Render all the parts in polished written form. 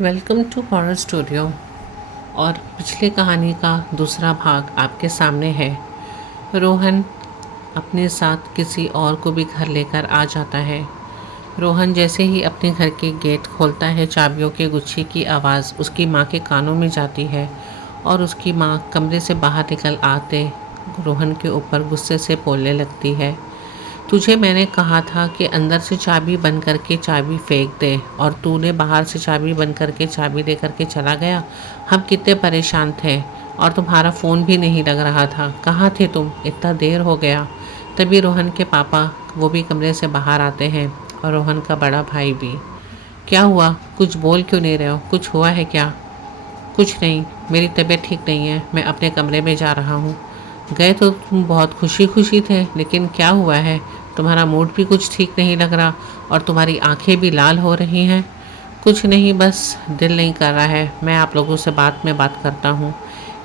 Welcome to horror studio. और पिछली कहानी का दूसरा भाग आपके सामने है। रोहन अपने साथ किसी और को भी घर लेकर आ जाता है। रोहन जैसे ही अपने घर के गेट खोलता है, चाबियों के गुच्छे की आवाज़ उसकी माँ के कानों में जाती है और उसकी माँ कमरे से बाहर निकल आते रोहन के ऊपर गुस्से से बोलने लगती है, तुझे मैंने कहा था कि अंदर से चाबी बंद करके चाबी फेंक दे और तूने बाहर से चाबी बंद करके चाबी दे करके चला गया। हम कितने परेशान थे और तुम्हारा फ़ोन भी नहीं लग रहा था। कहाँ थे तुम? इतना देर हो गया। तभी रोहन के पापा वो भी कमरे से बाहर आते हैं और रोहन का बड़ा भाई भी। क्या हुआ? कुछ बोल क्यों नहीं रहे हो? कुछ हुआ है क्या? कुछ नहीं, मेरी तबीयत ठीक नहीं है, मैं अपने कमरे में जा रहा हूँ। गए तो तुम बहुत खुशी खुशी थे, लेकिन क्या हुआ है? तुम्हारा मूड भी कुछ ठीक नहीं लग रहा और तुम्हारी आंखें भी लाल हो रही हैं। कुछ नहीं, बस दिल नहीं कर रहा है, मैं आप लोगों से बाद में बात करता हूँ।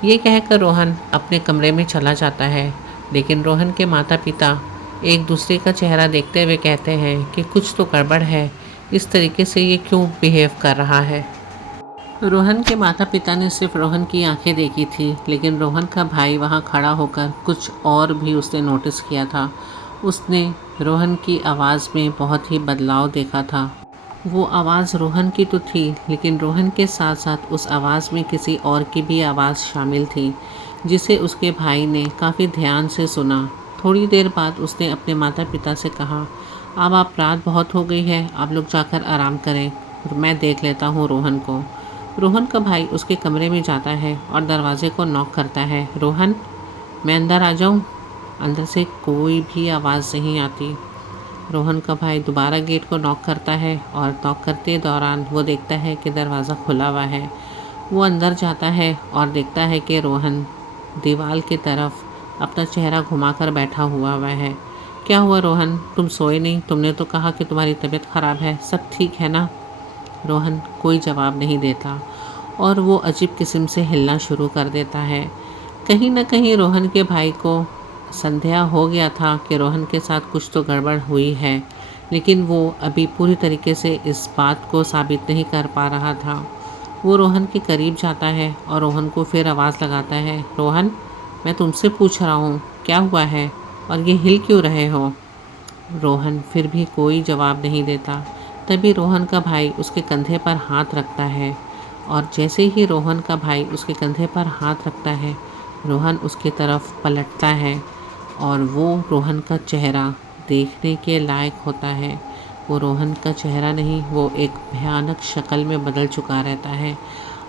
ये कहकर रोहन अपने कमरे में चला जाता है। लेकिन रोहन के माता पिता एक दूसरे का चेहरा देखते हुए कहते हैं कि कुछ तो गड़बड़ है, इस तरीके से ये क्यों बिहेव कर रहा है। रोहन के माता पिता ने सिर्फ रोहन की आंखें देखी थी, लेकिन रोहन का भाई वहां खड़ा होकर कुछ और भी उसने नोटिस किया था। उसने रोहन की आवाज़ में बहुत ही बदलाव देखा था। वो आवाज़ रोहन की तो थी, लेकिन रोहन के साथ साथ उस आवाज़ में किसी और की भी आवाज़ शामिल थी, जिसे उसके भाई ने काफ़ी ध्यान से सुना। थोड़ी देर बाद उसने अपने माता पिता से कहा, अब आप रात बहुत हो गई है, आप लोग जाकर आराम करें, मैं देख लेता हूँ रोहन को। रोहन का भाई उसके कमरे में जाता है और दरवाजे को नॉक करता है। रोहन, मैं अंदर आ जाऊं? अंदर से कोई भी आवाज़ नहीं आती। रोहन का भाई दोबारा गेट को नॉक करता है और नॉक करते दौरान वो देखता है कि दरवाज़ा खुला हुआ है। वो अंदर जाता है और देखता है कि रोहन दीवार की तरफ अपना चेहरा घुमाकर बैठा हुआ है। क्या हुआ रोहन, तुम सोए नहीं? तुमने तो कहा कि तुम्हारी तबीयत ख़राब है, सब ठीक है ना? रोहन कोई जवाब नहीं देता और वो अजीब किस्म से हिलना शुरू कर देता है। कहीं न कहीं रोहन के भाई को संदेह हो गया था कि रोहन के साथ कुछ तो गड़बड़ हुई है, लेकिन वो अभी पूरी तरीके से इस बात को साबित नहीं कर पा रहा था। वो रोहन के करीब जाता है और रोहन को फिर आवाज़ लगाता है, रोहन, मैं तुमसे पूछ रहा हूँ, क्या हुआ है और ये हिल क्यों रहे हो? रोहन फिर भी कोई जवाब नहीं देता। तभी रोहन का भाई उसके कंधे पर हाथ रखता है और जैसे ही रोहन का भाई उसके कंधे पर हाथ रखता है, रोहन उसकी तरफ पलटता है और वो रोहन का चेहरा देखने के लायक होता है। वो रोहन का चेहरा नहीं, वो एक भयानक शक्ल में बदल चुका रहता है।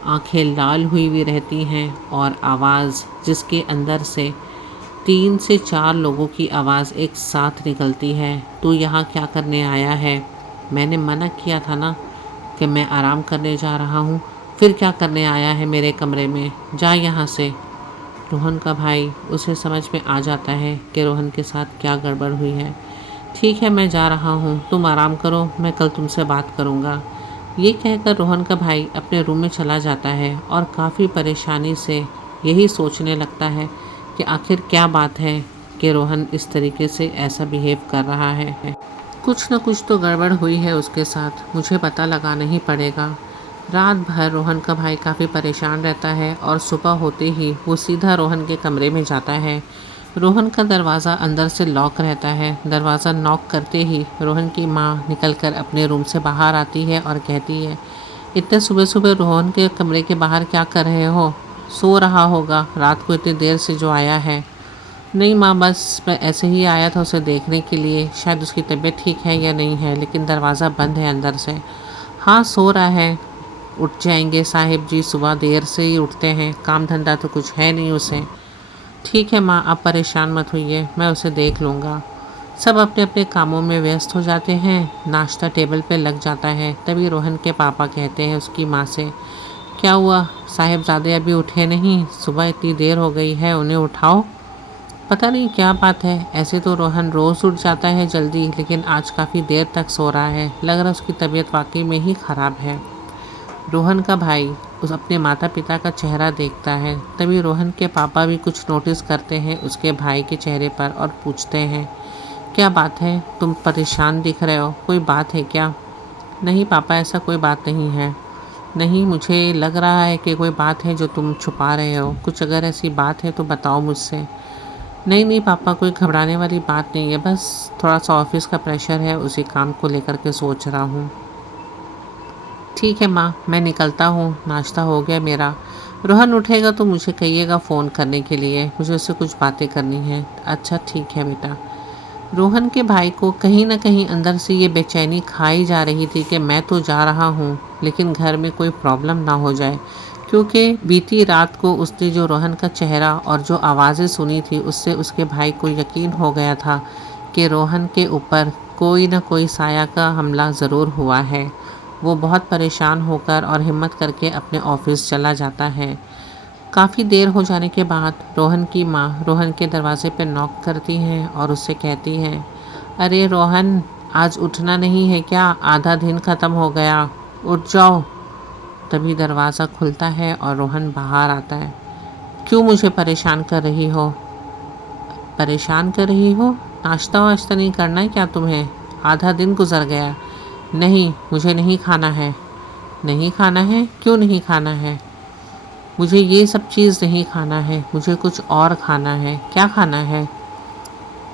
आंखें लाल हुई हुई रहती हैं और आवाज़ जिसके अंदर से 3 से 4 लोगों की आवाज़ एक साथ निकलती है। तू यहाँ क्या करने आया है? मैंने मना किया था ना कि मैं आराम करने जा रहा हूँ, फिर क्या करने आया है मेरे कमरे में? जा यहाँ से। रोहन का भाई उसे समझ में आ जाता है कि रोहन के साथ क्या गड़बड़ हुई है। ठीक है, मैं जा रहा हूँ, तुम आराम करो, मैं कल तुमसे बात करूँगा। ये कहकर रोहन का भाई अपने रूम में चला जाता है और काफ़ी परेशानी से यही सोचने लगता है कि आखिर क्या बात है कि रोहन इस तरीके से ऐसा बिहेव कर रहा है। कुछ न कुछ तो गड़बड़ हुई है उसके साथ, मुझे पता लगाना ही पड़ेगा। रात भर रोहन का भाई काफ़ी परेशान रहता है और सुबह होते ही वो सीधा रोहन के कमरे में जाता है। रोहन का दरवाज़ा अंदर से लॉक रहता है। दरवाज़ा नॉक करते ही रोहन की माँ निकलकर अपने रूम से बाहर आती है और कहती है, इतने सुबह सुबह रोहन के कमरे के बाहर क्या कर रहे हो? सो रहा होगा, रात को इतनी देर से जो आया है। नहीं माँ, बस मैं ऐसे ही आया था उसे देखने के लिए, शायद उसकी तबीयत ठीक है या नहीं है, लेकिन दरवाज़ा बंद है अंदर से। हाँ, सो रहा है, उठ जाएंगे साहिब जी, सुबह देर से ही उठते हैं, काम धंधा तो कुछ है नहीं उसे। ठीक है माँ, आप परेशान मत होइए, मैं उसे देख लूँगा। सब अपने अपने कामों में व्यस्त हो जाते हैं। नाश्ता टेबल पे लग जाता है। तभी रोहन के पापा कहते हैं उसकी माँ से, क्या हुआ साहिबजादे अभी उठे नहीं? सुबह इतनी देर हो गई है, उन्हें उठाओ। पता नहीं क्या बात है, ऐसे तो रोहन रोज़ उठ जाता है जल्दी, लेकिन आज काफ़ी देर तक सो रहा है, लग रहा है उसकी तबीयत वाकई में ही ख़राब है। रोहन का भाई उस अपने माता पिता का चेहरा देखता है। तभी रोहन के पापा भी कुछ नोटिस करते हैं उसके भाई के चेहरे पर और पूछते हैं, क्या बात है, तुम परेशान दिख रहे हो, कोई बात है क्या? नहीं पापा, ऐसा कोई बात नहीं है, नहीं, मुझे लग रहा है कि कोई बात है जो तुम छुपा रहे हो। कुछ अगर ऐसी बात है तो बताओ मुझसे। नहीं नहीं पापा, कोई घबराने वाली बात नहीं है, बस थोड़ा सा ऑफिस का प्रेशर है, उसी काम को लेकर के सोच रहा हूँ। ठीक है माँ, मैं निकलता हूँ, नाश्ता हो गया मेरा। रोहन उठेगा तो मुझे कहिएगा फ़ोन करने के लिए, मुझे उससे कुछ बातें करनी है। अच्छा ठीक है बेटा। रोहन के भाई को कहीं न कहीं अंदर से ये बेचैनी खाई जा रही थी कि मैं तो जा रहा हूँ, लेकिन घर में कोई प्रॉब्लम ना हो जाए। क्योंकि बीती रात को उसने जो रोहन का चेहरा और जो आवाज़ें सुनी थी, उससे उसके भाई को यकीन हो गया था कि रोहन के ऊपर कोई न कोई साया का हमला ज़रूर हुआ है। वो बहुत परेशान होकर और हिम्मत करके अपने ऑफिस चला जाता है। काफ़ी देर हो जाने के बाद रोहन की माँ रोहन के दरवाज़े पर नॉक करती हैं और उससे कहती हैं, अरे रोहन, आज उठना नहीं है क्या? आधा दिन ख़त्म हो गया, उठ जाओ। तभी दरवाज़ा खुलता है और रोहन बाहर आता है। क्यों मुझे परेशान कर रही हो? परेशान कर रही हो? नाश्ता वाश्ता नहीं करना है क्या तुम्हें? आधा दिन गुजर गया। नहीं, मुझे नहीं खाना है। नहीं खाना है? क्यों नहीं खाना है? मुझे ये सब चीज़ नहीं खाना है, मुझे कुछ और खाना है। क्या खाना है?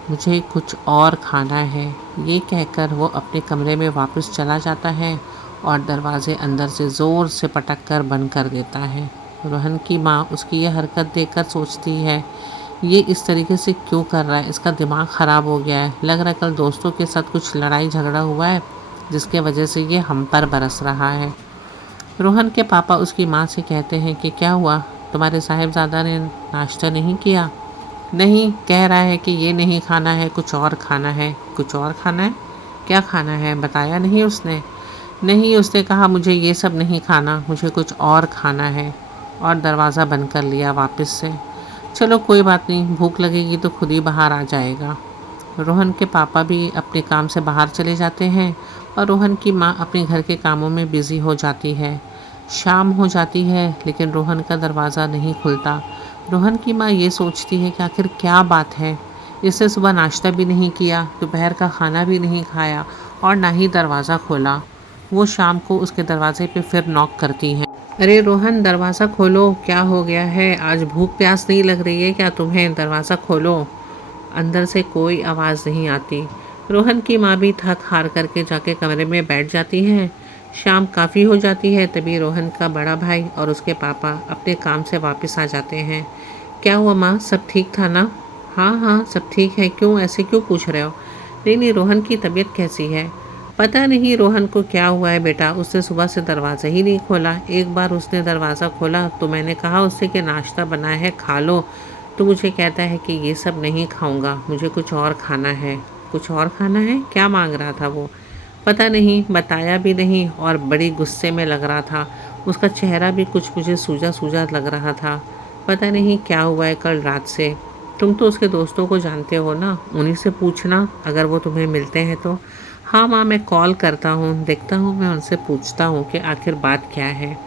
मुझे कुछ और खाना है। ये कहकर वो अपने कमरे में वापस चला जाता है और दरवाज़े अंदर से ज़ोर से पटक कर बंद कर देता है। रोहन की माँ उसकी यह हरकत देखकर सोचती है, ये इस तरीके से क्यों कर रहा है? इसका दिमाग ख़राब हो गया है। लग रहा है कल दोस्तों के साथ कुछ लड़ाई झगड़ा हुआ है, जिसके वजह से ये हम पर बरस रहा है। रोहन के पापा उसकी माँ से कहते हैं कि क्या हुआ, तुम्हारे साहिबजादा ने नाश्ता नहीं किया? नहीं, कह रहा है कि ये नहीं खाना है, कुछ और खाना है। कुछ और खाना है? क्या खाना है, बताया नहीं उसने? नहीं, उसने कहा मुझे ये सब नहीं खाना, मुझे कुछ और खाना है। और दरवाज़ा बंद कर लिया वापस से। चलो कोई बात नहीं, भूख लगेगी तो खुद ही बाहर आ जाएगा। रोहन के पापा भी अपने काम से बाहर चले जाते हैं और रोहन की माँ अपने घर के कामों में बिज़ी हो जाती है। शाम हो जाती है लेकिन रोहन का दरवाज़ा नहीं खुलता। रोहन की माँ ये सोचती है कि आखिर क्या बात है, इससे सुबह नाश्ता भी नहीं किया, दोपहर का खाना भी नहीं खाया और ना ही दरवाज़ा खोला। वो शाम को उसके दरवाजे पे फिर नॉक करती हैं। अरे रोहन, दरवाज़ा खोलो, क्या हो गया है? आज भूख प्यास नहीं लग रही है क्या तुम्हें? दरवाज़ा खोलो। अंदर से कोई आवाज़ नहीं आती। रोहन की माँ भी थक हार करके जाके कमरे में बैठ जाती हैं। शाम काफ़ी हो जाती है, तभी रोहन का बड़ा भाई और उसके पापा अपने काम से वापस आ जाते हैं। क्या हुआ माँ, सब ठीक था ना? हाँ हाँ, सब ठीक है। क्यों ऐसे क्यों पूछ रहे हो? नहीं नहीं, रोहन की तबीयत कैसी है? पता नहीं रोहन को क्या हुआ है बेटा, उसने सुबह से दरवाज़ा ही नहीं खोला। एक बार उसने दरवाज़ा खोला तो मैंने कहा उससे कि नाश्ता बना है, खा लो, तो मुझे कहता है कि ये सब नहीं खाऊंगा, मुझे कुछ और खाना है। कुछ और खाना है? क्या मांग रहा था वो? पता नहीं, बताया भी नहीं और बड़ी गुस्से में लग रहा था। उसका चेहरा भी कुछ मुझे सूजा सूजा लग रहा था। पता नहीं क्या हुआ है कल रात से। तुम तो उसके दोस्तों को जानते हो ना, उन्हीं से पूछना अगर वो तुम्हें मिलते हैं तो। हाँ माँ, मैं कॉल करता हूँ, देखता हूँ, मैं उनसे पूछता हूँ कि आखिर बात क्या है।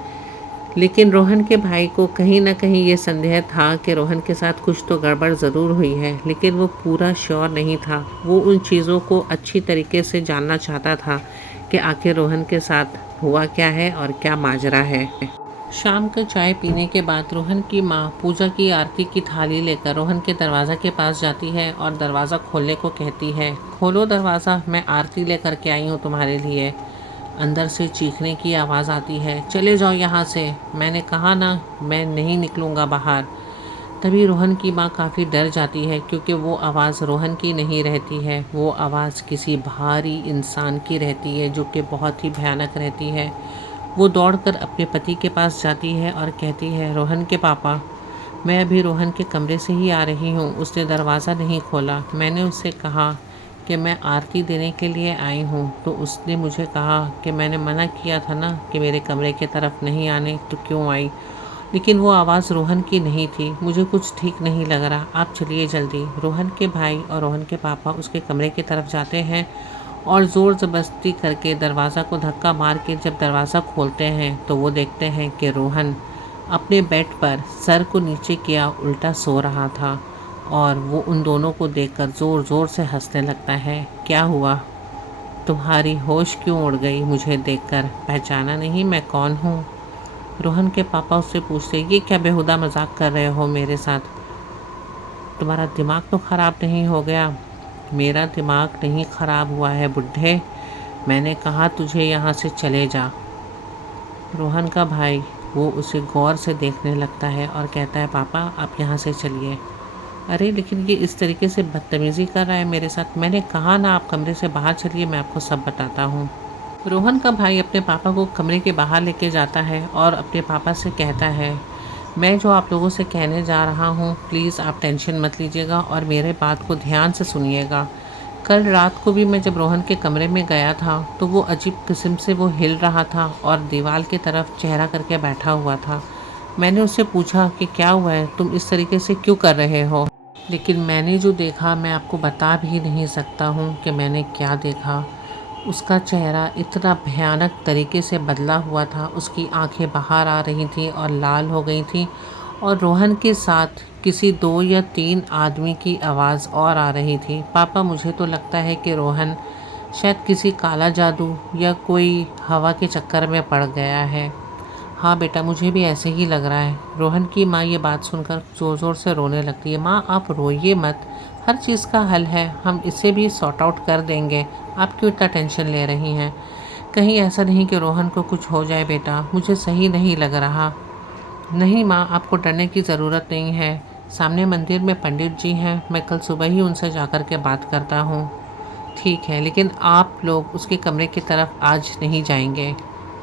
लेकिन रोहन के भाई को कहीं न कहीं ये संदेह था कि रोहन के साथ कुछ तो गड़बड़ ज़रूर हुई है, लेकिन वो पूरा श्योर नहीं था। वो उन चीज़ों को अच्छी तरीके से जानना चाहता था कि आखिर रोहन के साथ हुआ क्या है और क्या माजरा है। शाम का चाय पीने के बाद रोहन की माँ पूजा की आरती की थाली लेकर रोहन के दरवाज़ा के पास जाती है और दरवाज़ा खोलने को कहती है। खोलो दरवाज़ा, मैं आरती लेकर के आई हूँ तुम्हारे लिए। अंदर से चीखने की आवाज़ आती है, चले जाओ यहाँ से, मैंने कहा ना मैं नहीं निकलूँगा बाहर। तभी रोहन की माँ काफ़ी डर जाती है क्योंकि वो आवाज़ रोहन की नहीं रहती है, वो आवाज़ किसी भारी इंसान की रहती है जो कि बहुत ही भयानक रहती है। वो दौड़कर अपने पति के पास जाती है और कहती है, रोहन के पापा, मैं अभी रोहन के कमरे से ही आ रही हूँ, उसने दरवाज़ा नहीं खोला। मैंने उससे कहा कि मैं आरती देने के लिए आई हूँ, तो उसने मुझे कहा कि मैंने मना किया था ना कि मेरे कमरे की तरफ नहीं आने, तो क्यों आई? लेकिन वो आवाज़ रोहन की नहीं थी। मुझे कुछ ठीक नहीं लग रहा, आप चलिए जल्दी। रोहन के भाई और रोहन के पापा उसके कमरे की तरफ जाते हैं और ज़ोर ज़बरदस्ती करके दरवाज़ा को धक्का मार के जब दरवाज़ा खोलते हैं तो वो देखते हैं कि रोहन अपने बेड पर सर को नीचे किया उल्टा सो रहा था और वो उन दोनों को देखकर ज़ोर ज़ोर से हंसने लगता है। क्या हुआ, तुम्हारी होश क्यों उड़ गई? मुझे देखकर पहचाना नहीं मैं कौन हूँ? रोहन के पापा उससे पूछते, ये क्या बेहुदा मजाक कर रहे हो मेरे साथ? तुम्हारा दिमाग तो ख़राब नहीं हो गया? मेरा दिमाग नहीं ख़राब हुआ है बुड्ढे, मैंने कहा तुझे यहाँ से चले जा। रोहन का भाई वो उसे गौर से देखने लगता है और कहता है, पापा आप यहाँ से चलिए। अरे लेकिन ये इस तरीके से बदतमीज़ी कर रहा है मेरे साथ, मैंने कहा ना आप कमरे से बाहर चलिए, मैं आपको सब बताता हूँ। रोहन का भाई अपने पापा को कमरे के बाहर लेके जाता है और अपने पापा से कहता है, मैं जो आप लोगों से कहने जा रहा हूँ प्लीज़ आप टेंशन मत लीजिएगा और मेरे बात को ध्यान से सुनिएगा। कल रात को भी मैं जब रोहन के कमरे में गया था तो वो अजीब किस्म से वो हिल रहा था और दीवार की तरफ चेहरा करके बैठा हुआ था। मैंने उससे पूछा कि क्या हुआ है, तुम इस तरीके से क्यों कर रहे हो? लेकिन मैंने जो देखा मैं आपको बता भी नहीं सकता हूँ कि मैंने क्या देखा। उसका चेहरा इतना भयानक तरीके से बदला हुआ था, उसकी आंखें बाहर आ रही थीं और लाल हो गई थीं और रोहन के साथ किसी 2 या 3 आदमी की आवाज़ और आ रही थी। पापा मुझे तो लगता है कि रोहन शायद किसी काला जादू या कोई हवा के चक्कर में पड़ गया है। हाँ बेटा मुझे भी ऐसे ही लग रहा है। रोहन की माँ ये बात सुनकर ज़ोर ज़ोर से रोने लगती है। माँ आप रोइए मत, हर चीज़ का हल है, हम इसे भी सॉर्ट आउट कर देंगे, आप क्यों इतना टेंशन ले रही हैं? कहीं ऐसा नहीं कि रोहन को कुछ हो जाए बेटा, मुझे सही नहीं लग रहा। नहीं माँ आपको डरने की ज़रूरत नहीं है, सामने मंदिर में पंडित जी हैं, मैं कल सुबह ही उनसे जाकर के बात करता हूँ। ठीक है लेकिन आप लोग उसके कमरे की तरफ आज नहीं जाएंगे।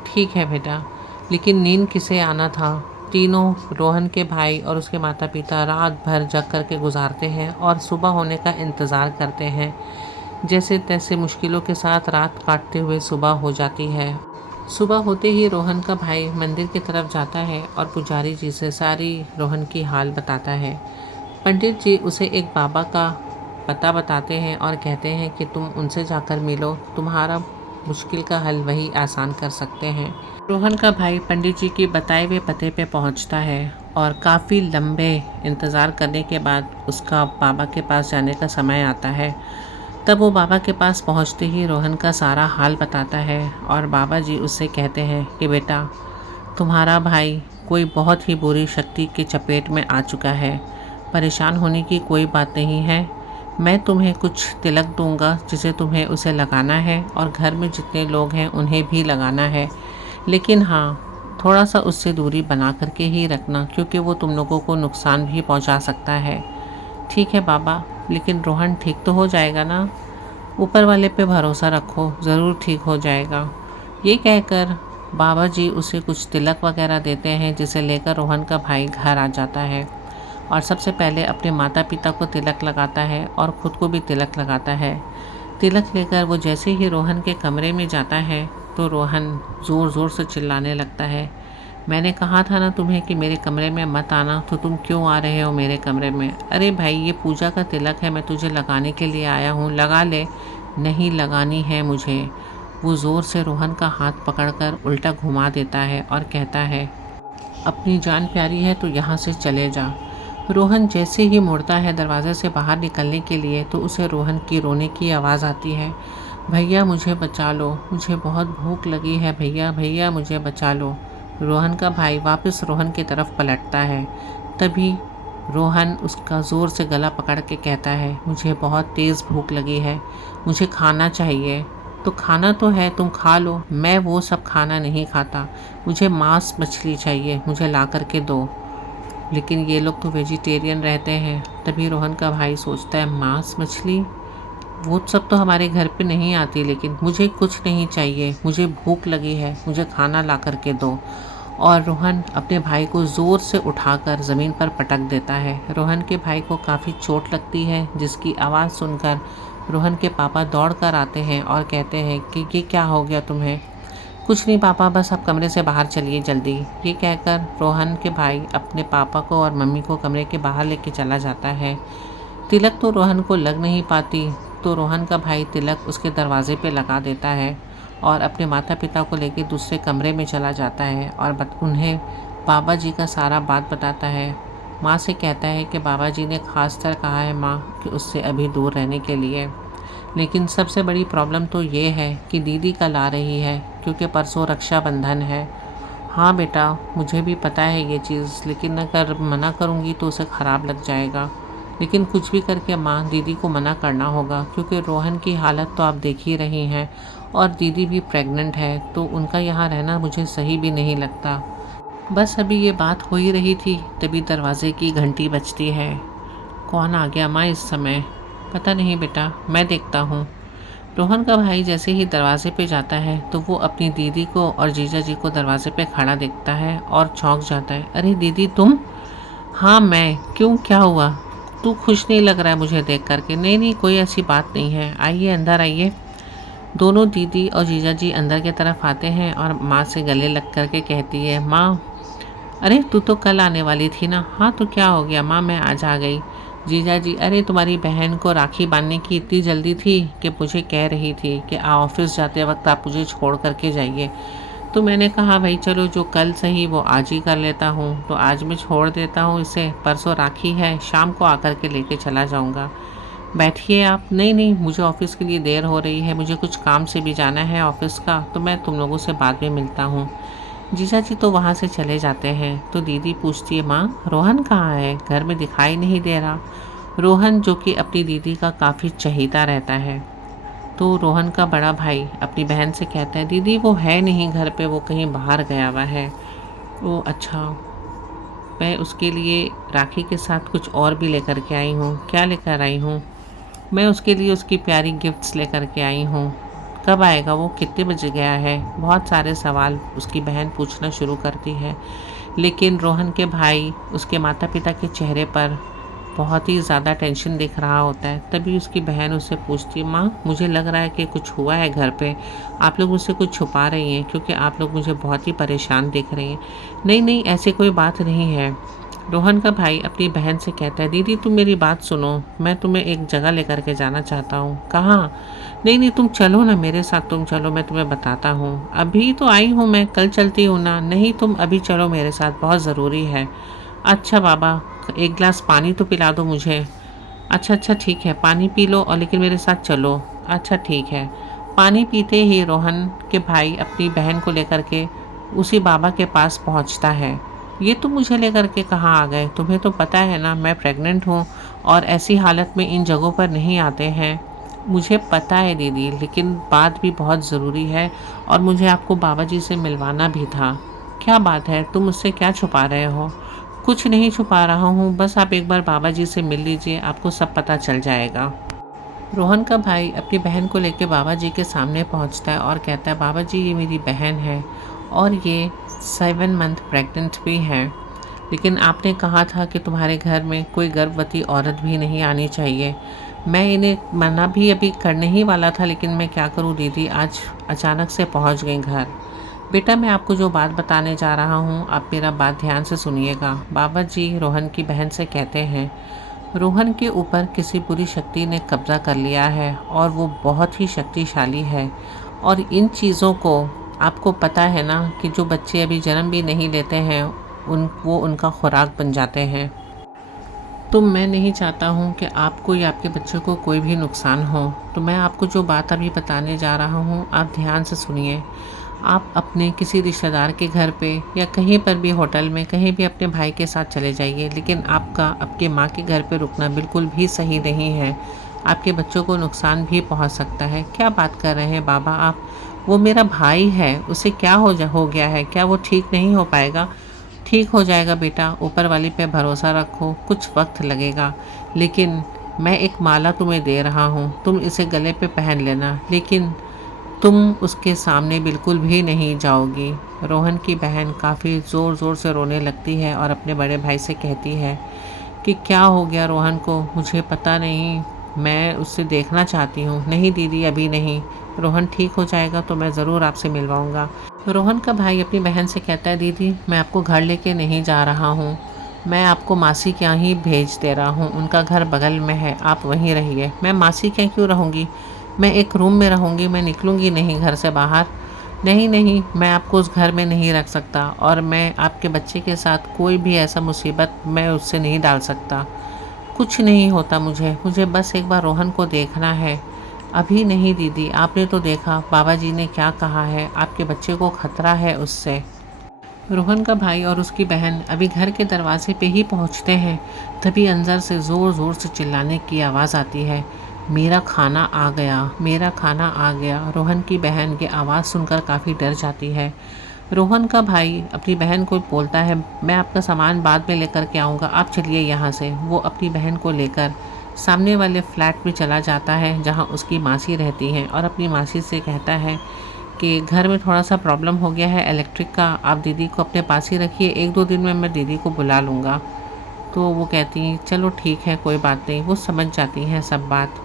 ठीक है बेटा। लेकिन नींद किसे आना था? तीनों रोहन के भाई और उसके माता पिता रात भर जग कर के गुजारते हैं और सुबह होने का इंतज़ार करते हैं। जैसे तैसे मुश्किलों के साथ रात काटते हुए सुबह हो जाती है। सुबह होते ही रोहन का भाई मंदिर की तरफ जाता है और पुजारी जी से सारी रोहन की हाल बताता है। पंडित जी उसे एक बाबा का पता बताते हैं और कहते हैं कि तुम उनसे जाकर मिलो, तुम्हारा मुश्किल का हल वही आसान कर सकते हैं। रोहन का भाई पंडित जी के बताए हुए पते पे पहुंचता है और काफ़ी लंबे इंतज़ार करने के बाद उसका बाबा के पास जाने का समय आता है। तब वो बाबा के पास पहुंचते ही रोहन का सारा हाल बताता है और बाबा जी उससे कहते हैं कि बेटा तुम्हारा भाई कोई बहुत ही बुरी शक्ति की चपेट में आ चुका है, परेशान होने की कोई बात नहीं है। मैं तुम्हें कुछ तिलक दूंगा जिसे तुम्हें उसे लगाना है और घर में जितने लोग हैं उन्हें भी लगाना है, लेकिन हाँ थोड़ा सा उससे दूरी बना करके ही रखना क्योंकि वो तुम लोगों को नुकसान भी पहुंचा सकता है। ठीक है बाबा, लेकिन रोहन ठीक तो हो जाएगा ना? ऊपर वाले पे भरोसा रखो, ज़रूर ठीक हो जाएगा। ये कहकर बाबा जी उसे कुछ तिलक वगैरह देते हैं जिसे लेकर रोहन का भाई घर आ जाता है और सबसे पहले अपने माता पिता को तिलक लगाता है और ख़ुद को भी तिलक लगाता है। तिलक लेकर वो जैसे ही रोहन के कमरे में जाता है तो रोहन ज़ोर ज़ोर से चिल्लाने लगता है, मैंने कहा था ना तुम्हें कि मेरे कमरे में मत आना, तो तुम क्यों आ रहे हो मेरे कमरे में? अरे भाई ये पूजा का तिलक है, मैं तुझे लगाने के लिए आया हूँ, लगा ले। नहीं लगानी है मुझे। वो ज़ोर से रोहन का हाथ पकड़कर उल्टा घुमा देता है और कहता है, अपनी जान प्यारी है तो यहाँ से चले जा। रोहन जैसे ही मुड़ता है दरवाजे से बाहर निकलने के लिए तो उसे रोहन की रोने की आवाज़ आती है, भैया मुझे बचा लो, मुझे बहुत भूख लगी है, भैया भैया मुझे बचा लो। रोहन का भाई वापस रोहन की तरफ पलटता है। तभी रोहन उसका ज़ोर से गला पकड़ के कहता है, मुझे बहुत तेज़ भूख लगी है, मुझे खाना चाहिए। तो खाना तो है, तुम खा लो, मैं वो सब खाना नहीं खाता, मुझे मांस मछली चाहिए, मुझे ला कर के दो। लेकिन ये लोग तो वेजिटेरियन रहते हैं। तभी रोहन का भाई सोचता है, मांस मछली वो सब तो हमारे घर पे नहीं आती, लेकिन मुझे कुछ नहीं चाहिए, मुझे भूख लगी है, मुझे खाना ला कर के दो। और रोहन अपने भाई को ज़ोर से उठाकर ज़मीन पर पटक देता है। रोहन के भाई को काफ़ी चोट लगती है जिसकी आवाज़ सुनकर रोहन के पापा दौड़ कर आते हैं और कहते हैं कि ये क्या हो गया तुम्हें? कुछ नहीं पापा, बस आप कमरे से बाहर चलिए जल्दी। ये कहकर रोहन के भाई अपने पापा को और मम्मी को कमरे के बाहर लेके चला जाता है। तिलक तो रोहन को लग नहीं पाती, तो रोहन का भाई तिलक उसके दरवाजे पे लगा देता है और अपने माता पिता को लेकर दूसरे कमरे में चला जाता है और उन्हें बाबा जी का सारा बात बताता है। माँ से कहता है कि बाबा जी ने खास कर कहा है माँ कि उससे अभी दूर रहने के लिए। लेकिन सबसे बड़ी प्रॉब्लम तो ये है कि दीदी कल आ रही है क्योंकि परसों रक्षाबंधन है। हाँ बेटा, मुझे भी पता है ये चीज़, लेकिन अगर मना करूँगी तो उसे ख़राब लग जाएगा। लेकिन कुछ भी करके माँ, दीदी को मना करना होगा, क्योंकि रोहन की हालत तो आप देख ही रही हैं और दीदी भी प्रेग्नेंट है, तो उनका यहाँ रहना मुझे सही भी नहीं लगता। बस अभी ये बात हो ही रही थी, तभी दरवाजे की घंटी बजती है। कौन आ गया माँ इस समय? पता नहीं बेटा, मैं देखता हूँ। रोहन का भाई जैसे ही दरवाजे पे जाता है तो वो अपनी दीदी को और जीजा जी को दरवाजे पे खड़ा देखता है और चौंक जाता है। अरे दीदी तुम? हाँ मैं। क्यों, क्या हुआ? तू खुश नहीं लग रहा है मुझे देख करके। नहीं नहीं, कोई ऐसी बात नहीं है, आइए अंदर आइए। दोनों दीदी और जीजा जी अंदर की तरफ आते हैं और माँ से गले लग करके कहती है, माँ अरे तू तो कल आने वाली थी ना। हाँ तो क्या हो गया माँ, मैं आज आ गई। जीजा जी, अरे तुम्हारी बहन को राखी बांधने की इतनी जल्दी थी कि मुझे कह रही थी कि ऑफिस जाते वक्त आप मुझे छोड़ करके जाइए। तो मैंने कहा भाई चलो, जो कल सही वो आज ही कर लेता हूँ, तो आज मैं छोड़ देता हूँ इसे। परसों राखी है, शाम को आकर के लेके चला जाऊँगा। बैठिए आप। नहीं नहीं, मुझे ऑफिस के लिए देर हो रही है, मुझे कुछ काम से भी जाना है ऑफिस का, तो मैं तुम लोगों से बाद में मिलता हूँ। जीजा जी तो वहाँ से चले जाते हैं। तो दीदी पूछती है, माँ रोहन कहाँ है, घर में दिखाई नहीं दे रहा। रोहन, जो कि अपनी दीदी का काफ़ी चहीता रहता है, तो रोहन का बड़ा भाई अपनी बहन से कहता है, दीदी वो है नहीं घर पे, वो कहीं बाहर गया हुआ है। ओ अच्छा। मैं उसके लिए राखी के साथ कुछ और भी लेकर के आई हूँ। क्या लेकर आई हूँ? मैं उसके लिए उसकी प्यारी गिफ्ट्स लेकर के आई हूँ। कब आएगा वो, कितने बजे गया है? बहुत सारे सवाल उसकी बहन पूछना शुरू करती है, लेकिन रोहन के भाई, उसके माता पिता के चेहरे पर बहुत ही ज़्यादा टेंशन दिख रहा होता है। तभी उसकी बहन उससे पूछती है, माँ मुझे लग रहा है कि कुछ हुआ है घर पे, आप लोग मुझसे कुछ छुपा रही हैं, क्योंकि आप लोग मुझे बहुत ही परेशान दिख रही हैं। नहीं नहीं, ऐसी कोई बात नहीं है। रोहन का भाई अपनी बहन से कहता है, दीदी तुम मेरी बात सुनो, मैं तुम्हें एक जगह लेकर के जाना चाहता हूँ। कहाँ? नहीं नहीं, तुम चलो ना मेरे साथ, तुम चलो, मैं तुम्हें बताता हूँ। अभी तो आई हूँ मैं, कल चलती हूँ ना। नहीं तुम अभी चलो मेरे साथ, बहुत ज़रूरी है। अच्छा बाबा, एक गिलास पानी तो पिला दो मुझे। अच्छा अच्छा ठीक है, पानी पी लो और लेकिन मेरे साथ चलो। अच्छा ठीक है। पानी पीते ही रोहन के भाई अपनी बहन को लेकर के उसी बाबा के पास पहुंचता है। ये तुम मुझे लेकर के कहाँ आ गए? तुम्हें तो पता है ना मैं प्रेग्नेंट हूँ और ऐसी हालत में इन जगहों पर नहीं आते हैं। मुझे पता है दीदी, लेकिन बात भी बहुत ज़रूरी है और मुझे आपको बाबा जी से मिलवाना भी था। क्या बात है, तुम मुझसे क्या छुपा रहे हो? कुछ नहीं छुपा रहा हूँ, बस आप एक बार बाबा जी से मिल लीजिए, आपको सब पता चल जाएगा। रोहन का भाई अपनी बहन को लेकर बाबा जी के सामने पहुँचता है और कहता है, बाबा जी ये मेरी बहन है और ये 7 मंथ प्रेग्नेंट भी है, लेकिन आपने कहा था कि तुम्हारे घर में कोई गर्भवती औरत भी नहीं आनी चाहिए। मैं इन्हें मना भी अभी करने ही वाला था, लेकिन मैं क्या करूं दीदी, आज अचानक से पहुंच गई घर। बेटा मैं आपको जो बात बताने जा रहा हूं, आप मेरा बात ध्यान से सुनिएगा। बाबा जी रोहन की बहन से कहते हैं, रोहन के ऊपर किसी बुरी शक्ति ने कब्जा कर लिया है और वो बहुत ही शक्तिशाली है। और इन चीज़ों को आपको पता है ना कि जो बच्चे अभी जन्म भी नहीं लेते हैं वो उनका खुराक बन जाते हैं। तो मैं नहीं चाहता हूँ कि आपको या आपके बच्चों को कोई भी नुकसान हो। तो मैं आपको जो बात अभी बताने जा रहा हूँ, आप ध्यान से सुनिए। आप अपने किसी रिश्तेदार के घर पे या कहीं पर भी, होटल में कहीं भी अपने भाई के साथ चले जाइए, लेकिन आपका आपके माँ के घर पे रुकना बिल्कुल भी सही नहीं है। आपके बच्चों को नुकसान भी पहुँच सकता है। क्या बात कर रहे हैं बाबा आप? वो मेरा भाई है, उसे क्या हो गया है? क्या वो ठीक नहीं हो पाएगा? ठीक हो जाएगा बेटा, ऊपर वाली पे भरोसा रखो, कुछ वक्त लगेगा, लेकिन मैं एक माला तुम्हें दे रहा हूँ, तुम इसे गले पे पहन लेना, लेकिन तुम उसके सामने बिल्कुल भी नहीं जाओगी। रोहन की बहन काफ़ी ज़ोर ज़ोर से रोने लगती है और अपने बड़े भाई से कहती है कि क्या हो गया रोहन को, मुझे पता नहीं, मैं उससे देखना चाहती हूँ। नहीं दीदी अभी नहीं, रोहन ठीक हो जाएगा तो मैं ज़रूर आपसे मिलवाऊँगा। रोहन का भाई अपनी बहन से कहता है, दीदी मैं आपको घर लेके नहीं जा रहा हूँ, मैं आपको मासी के यहाँ ही भेज दे रहा हूँ, उनका घर बगल में है, आप वहीं रहिए। मैं मासी के यहाँ क्यों रहूँगी? मैं एक रूम में रहूँगी, मैं निकलूँगी नहीं घर से बाहर। नहीं नहीं, मैं आपको उस घर में नहीं रख सकता और मैं आपके बच्चे के साथ कोई भी ऐसा मुसीबत मैं उससे नहीं डाल सकता। कुछ नहीं होता मुझे, मुझे बस एक बार रोहन को देखना है। अभी नहीं दीदी, आपने तो देखा बाबा जी ने क्या कहा है, आपके बच्चे को खतरा है उससे। रोहन का भाई और उसकी बहन अभी घर के दरवाजे पे ही पहुंचते हैं, तभी अंदर से ज़ोर ज़ोर से चिल्लाने की आवाज़ आती है, मेरा खाना आ गया, मेरा खाना आ गया। रोहन की बहन ये आवाज़ सुनकर काफ़ी डर जाती है। रोहन का भाई अपनी बहन को बोलता है, मैं आपका सामान बाद में लेकर के आऊँगा, आप चलिए यहाँ से। वो अपनी बहन को लेकर सामने वाले फ्लैट में चला जाता है जहाँ उसकी मासी रहती हैं, और अपनी मासी से कहता है कि घर में थोड़ा सा प्रॉब्लम हो गया है इलेक्ट्रिक का, आप दीदी को अपने पास ही रखिए, 1-2 दिन में मैं दीदी को बुला लूँगा। तो वो कहती हैं चलो ठीक है, कोई बात नहीं। वो समझ जाती हैं सब बात।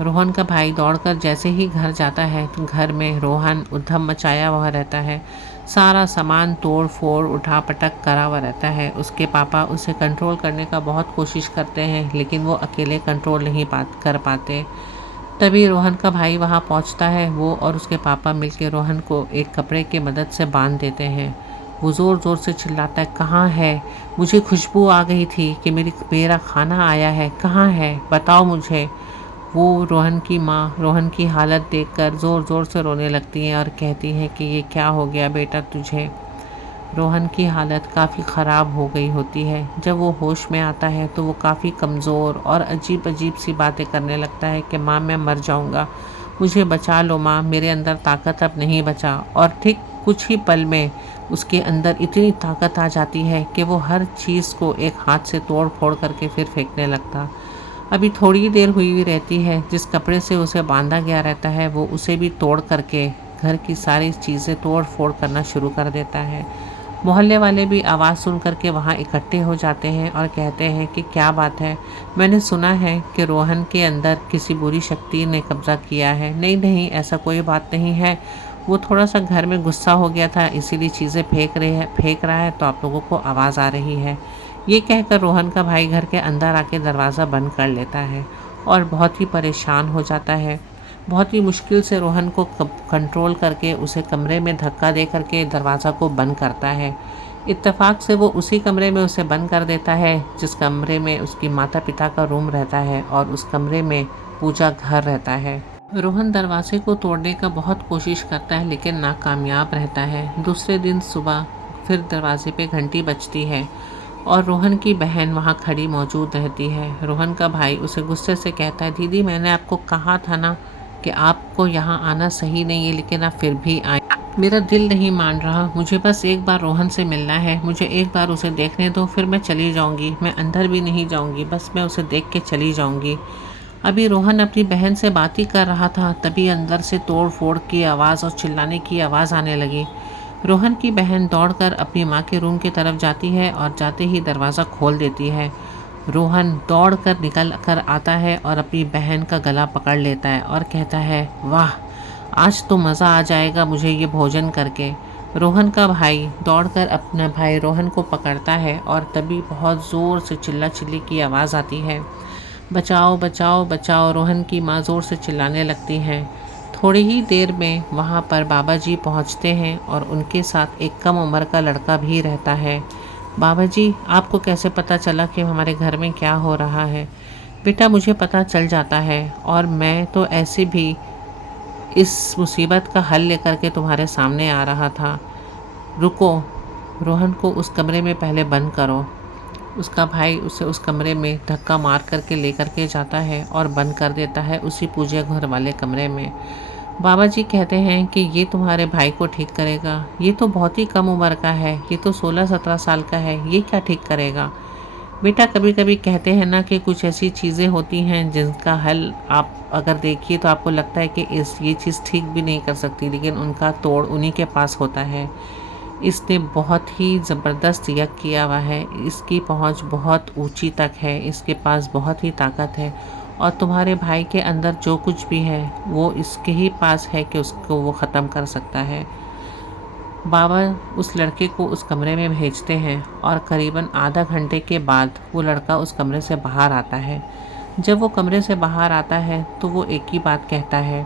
रोहन का भाई दौड़कर जैसे ही घर जाता है तो घर में रोहन उद्यम मचाया हुआ रहता है, सारा सामान तोड़ फोड़ उठा पटक करा हुआ रहता है। उसके पापा उसे कंट्रोल करने का बहुत कोशिश करते हैं, लेकिन वो अकेले कंट्रोल नहीं कर पाते। तभी रोहन का भाई वहाँ पहुँचता है। वो और उसके पापा मिलकर रोहन को एक कपड़े की मदद से बांध देते हैं। वो ज़ोर ज़ोर से चिल्लाता है, कहाँ है? मुझे खुशबू आ गई थी कि मेरा खाना आया है, कहाँ है? बताओ मुझे। वो रोहन की माँ रोहन की हालत देखकर ज़ोर ज़ोर से रोने लगती हैं और कहती हैं कि ये क्या हो गया बेटा तुझे। रोहन की हालत काफ़ी ख़राब हो गई होती है। जब वो होश में आता है तो वो काफ़ी कमज़ोर और अजीब अजीब सी बातें करने लगता है कि माँ मैं मर जाऊँगा, मुझे बचा लो माँ, मेरे अंदर ताकत अब नहीं बचा। और ठीक कुछ ही पल में उसके अंदर इतनी ताकत आ जाती है कि वो हर चीज़ को एक हाथ से तोड़ फोड़ करके फिर फेंकने लगता। अभी थोड़ी देर हुई रहती है, जिस कपड़े से उसे बांधा गया रहता है वो उसे भी तोड़ करके घर की सारी चीज़ें तोड़ फोड़ करना शुरू कर देता है। मोहल्ले वाले भी आवाज़ सुन करके वहाँ इकट्ठे हो जाते हैं और कहते हैं कि क्या बात है, मैंने सुना है कि रोहन के अंदर किसी बुरी शक्ति ने कब्ज़ा किया है। नहीं नहीं, ऐसा कोई बात नहीं है, वो थोड़ा सा घर में गुस्सा हो गया था, इसीलिए चीज़ें फेंक रहा है, तो आप लोगों को आवाज़ आ रही है। ये कहकर रोहन का भाई घर के अंदर आके दरवाज़ा बंद कर लेता है और बहुत ही परेशान हो जाता है। बहुत ही मुश्किल से रोहन को कंट्रोल करके उसे कमरे में धक्का दे करके दरवाज़ा को बंद करता है। इत्तेफाक से वो उसी कमरे में उसे बंद कर देता है जिस कमरे में उसकी माता पिता का रूम रहता है, और उस कमरे में पूजा घर रहता है। रोहन दरवाजे को तोड़ने का बहुत कोशिश करता है लेकिन नाकामयाब रहता है। दूसरे दिन सुबह फिर दरवाजे पे घंटी बजती है और रोहन की बहन वहाँ खड़ी मौजूद रहती है। रोहन का भाई उसे गुस्से से कहता है, दीदी मैंने आपको कहा था ना कि आपको यहाँ आना सही नहीं है, लेकिन आप फिर भी आए। मेरा दिल नहीं मान रहा, मुझे बस एक बार रोहन से मिलना है, मुझे एक बार उसे देखने दो, फिर मैं चली जाऊँगी। मैं अंदर भी नहीं जाऊँगी, बस मैं उसे देख के चली जाऊँगी। अभी रोहन अपनी बहन से बात ही कर रहा था, तभी अंदर से तोड़ फोड़ की आवाज़ और चिल्लाने की आवाज़ आने लगी। रोहन की बहन दौड़कर अपनी माँ के रूम की तरफ जाती है और जाते ही दरवाज़ा खोल देती है। रोहन दौड़कर निकल कर आता है और अपनी बहन का गला पकड़ लेता है और कहता है, वाह आज तो मज़ा आ जाएगा मुझे ये भोजन करके। रोहन का भाई दौड़कर अपना भाई रोहन को पकड़ता है और तभी बहुत ज़ोर से चिल्ला चिल्ली की आवाज़ आती है, बचाओ बचाओ बचाओ। रोहन की माँ ज़ोर से चिल्लाने लगती हैं। थोड़ी ही देर में वहाँ पर बाबा जी पहुँचते हैं और उनके साथ एक कम उम्र का लड़का भी रहता है। बाबा जी, आपको कैसे पता चला कि हमारे घर में क्या हो रहा है? बेटा मुझे पता चल जाता है, और मैं तो ऐसे भी इस मुसीबत का हल लेकर के तुम्हारे सामने आ रहा था। रुको, रोहन को उस कमरे में पहले बंद करो। उसका भाई उसे उस कमरे में धक्का मार करके लेकर के जाता है और बंद कर देता है उसी पूजा घर वाले कमरे में। बाबा जी कहते हैं कि ये तुम्हारे भाई को ठीक करेगा, ये तो बहुत ही कम उम्र का है, ये तो 16-17 साल का है, ये क्या ठीक करेगा? बेटा कभी कभी कहते हैं ना कि कुछ ऐसी चीज़ें होती हैं जिनका हल आप अगर देखिए तो आपको लगता है कि ये चीज़ ठीक भी नहीं कर सकती, लेकिन उनका तोड़ उन्हीं के पास होता है। इसने बहुत ही ज़बरदस्त यज्ञ किया हुआ है, इसकी पहुंच बहुत ऊंची तक है, इसके पास बहुत ही ताकत है, और तुम्हारे भाई के अंदर जो कुछ भी है वो इसके ही पास है कि उसको वो ख़त्म कर सकता है। बाबा उस लड़के को उस कमरे में भेजते हैं और करीबन आधा घंटे के बाद वो लड़का उस कमरे से बाहर आता है। जब वो कमरे से बाहर आता है तो वो एक ही बात कहता है,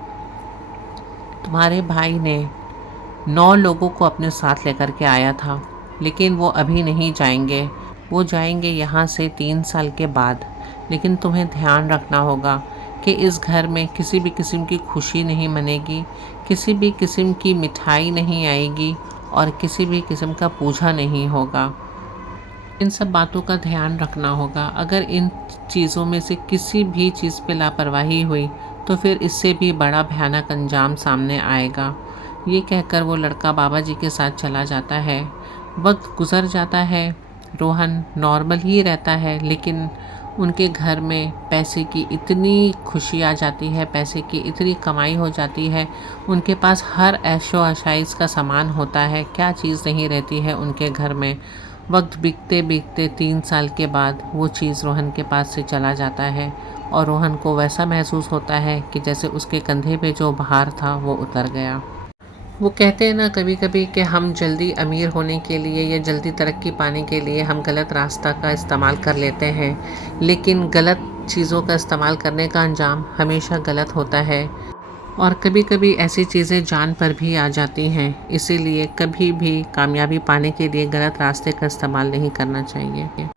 तुम्हारे भाई ने 9 लोगों को अपने साथ लेकर के आया था, लेकिन वो अभी नहीं जाएंगे, वो जाएंगे यहाँ से 3 साल के बाद। लेकिन तुम्हें ध्यान रखना होगा कि इस घर में किसी भी किस्म की खुशी नहीं मनेगी, किसी भी किस्म की मिठाई नहीं आएगी, और किसी भी किस्म का पूजा नहीं होगा। इन सब बातों का ध्यान रखना होगा। अगर इन चीज़ों में से किसी भी चीज़ पे लापरवाही हुई तो फिर इससे भी बड़ा भयानक अंजाम सामने आएगा। ये कहकर वो लड़का बाबा जी के साथ चला जाता है। वक्त गुज़र जाता है, रोहन नॉर्मल ही रहता है, लेकिन उनके घर में पैसे की इतनी खुशी आ जाती है, पैसे की इतनी कमाई हो जाती है, उनके पास हर ऐशो आशाइश का सामान होता है, क्या चीज़ नहीं रहती है उनके घर में। वक्त बीतते बीतते 3 साल के बाद वो चीज़ रोहन के पास से चला जाता है और रोहन को वैसा महसूस होता है कि जैसे उसके कंधे पे जो भार था वो उतर गया। वो कहते हैं ना कभी कभी कि हम जल्दी अमीर होने के लिए या जल्दी तरक्की पाने के लिए हम गलत रास्ता का इस्तेमाल कर लेते हैं, लेकिन गलत चीज़ों का इस्तेमाल करने का अंजाम हमेशा गलत होता है और कभी कभी ऐसी चीज़ें जान पर भी आ जाती हैं। इसीलिए कभी भी कामयाबी पाने के लिए गलत रास्ते का इस्तेमाल नहीं करना चाहिए।